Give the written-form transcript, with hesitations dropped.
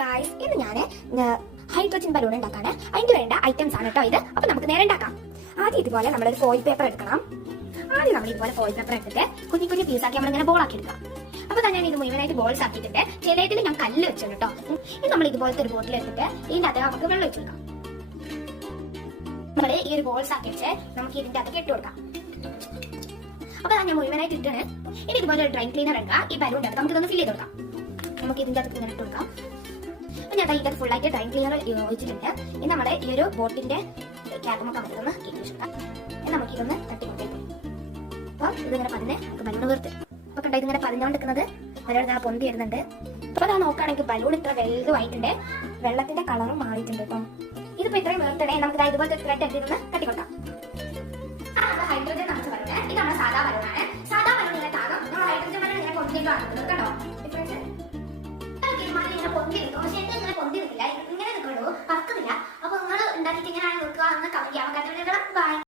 Guys, ഇന്ന് ഞാൻ hydrogen balloon ഉണ്ടാക്കാണ്. അതിന് വേണ്ട ഐറ്റംസ് ആണ് കേട്ടോ ഇത്. അപ്പൊ നമുക്ക് നേരെ ഉണ്ടാക്കാം. ആദ്യം ഇതുപോലെ നമ്മളൊരു ഫോയിൽ പേപ്പർ എടുക്കണം. ആദ്യം നമ്മൾ ഇതുപോലെ ഫോയിൽ പേപ്പർ എടുത്തിട്ട് കുഞ്ഞു കുഞ്ഞു പീസാക്കി നമ്മളിങ്ങനെ ബോൾ ആക്കി എടുക്കാം. അപ്പൊ തന്നെ ഞാൻ ഇത് മുഴുവനായിട്ട് ബോൾസ് ആക്കിയിട്ടുണ്ട്. ചിലതിൽ ഞാൻ കല്ല് വെച്ചിട്ടുണ്ട് കേട്ടോ. ഇനി നമ്മൾ ഇതുപോലത്തെ ഒരു ബോട്ടിൽ എടുത്തിട്ട് ഇതിന്റെ അകത്ത് നമുക്ക് വെള്ളം വെച്ച് കൊടുക്കാം. നമ്മൾ ഈ ഒരു ബോൾസ് ആക്കി വെച്ച് നമുക്ക് ഇതിന്റെ അകത്തേക്ക് ഇട്ട് കൊടുക്കാം. അപ്പൊ ഞാൻ മുഴുവനായിട്ട് ഇട്ടാണ്. ഇനി ഇതുപോലെ ഒരു ഡ്രൈ ക്ലീനർ എടുക്കാം. ഈ ബലൂൺ എടുക്കാം, നമുക്ക് ഇതൊന്ന് ഫില്ല് ചെയ്ത് കൊടുക്കാം. നമുക്ക് ഇതിന്റെ അകത്ത് ഇങ്ങനെ ഇട്ട് കൊടുക്കാം. അപ്പൊ ഞാൻ ഇതിന്റെ ഫുള്ളായിട്ട് ഡ്രൈ ക്ലീനർ ഒഴിച്ചിട്ടുണ്ട്. ഇനി നമ്മുടെ ഈ ഒരു ബോട്ടിന്റെ ക്യാപ്പുമൊക്കെ നമുക്കൊന്ന് കീറ്റി വെച്ചിട്ടാം. നമുക്ക് ഇതൊന്ന് തട്ടി കൊടുത്തേക്കും. അപ്പൊ ഇതിങ്ങനെ പതിനെ നമുക്ക് ബലൂൺ വീർത്ത്. അപ്പൊ കണ്ട ഇതിങ്ങനെ പതിഞ്ഞോണ്ടിരിക്കുന്നത് ഒരാൾ പൊന്തി വരുന്നുണ്ട്. അപ്പൊ ഞാൻ നോക്കുകയാണെങ്കിൽ ബലൂൺ ഇത്ര വലുതുമായിട്ടുണ്ട്. വെള്ളത്തിന്റെ കളറും മാറിയിട്ടുണ്ട് കേട്ടോ. ഇതിപ്പോ ഇത്രയും വീർത്തണേ നമുക്ക് ഇതുപോലത്തെ ത്രെഡ് എടുത്തിരുന്ന് തട്ടിക്കൊടുക്കാം. ഹൈഡ്രജൻ നമുക്ക് പറയുന്നത് ഇത് നമ്മുടെ സാധാ ബലൂണാണ്. സാധാ ബലൂണിലെ താകം നമ്മൾ ഹൈഡ്രജൻ ബലൂൺ ഇങ്ങനെ പൊന്തിക്കാണ് കേട്ടോ. ഡിഫറൻസ് ഇങ്ങനെ പൊന്തിരിക്കും, പക്ഷെ എന്റെ ഇങ്ങനെ പൊന്തിരിക്കില്ല, ഇങ്ങനെ നിൽക്കുള്ളൂ, പറക്കുന്നില്ല. അപ്പൊ നിങ്ങൾ ഉണ്ടാക്കിയിട്ട് ഇങ്ങനെയാണ് നിൽക്കുക എന്ന് കമന്റ് ചെയ്യാൻ. ബൈ.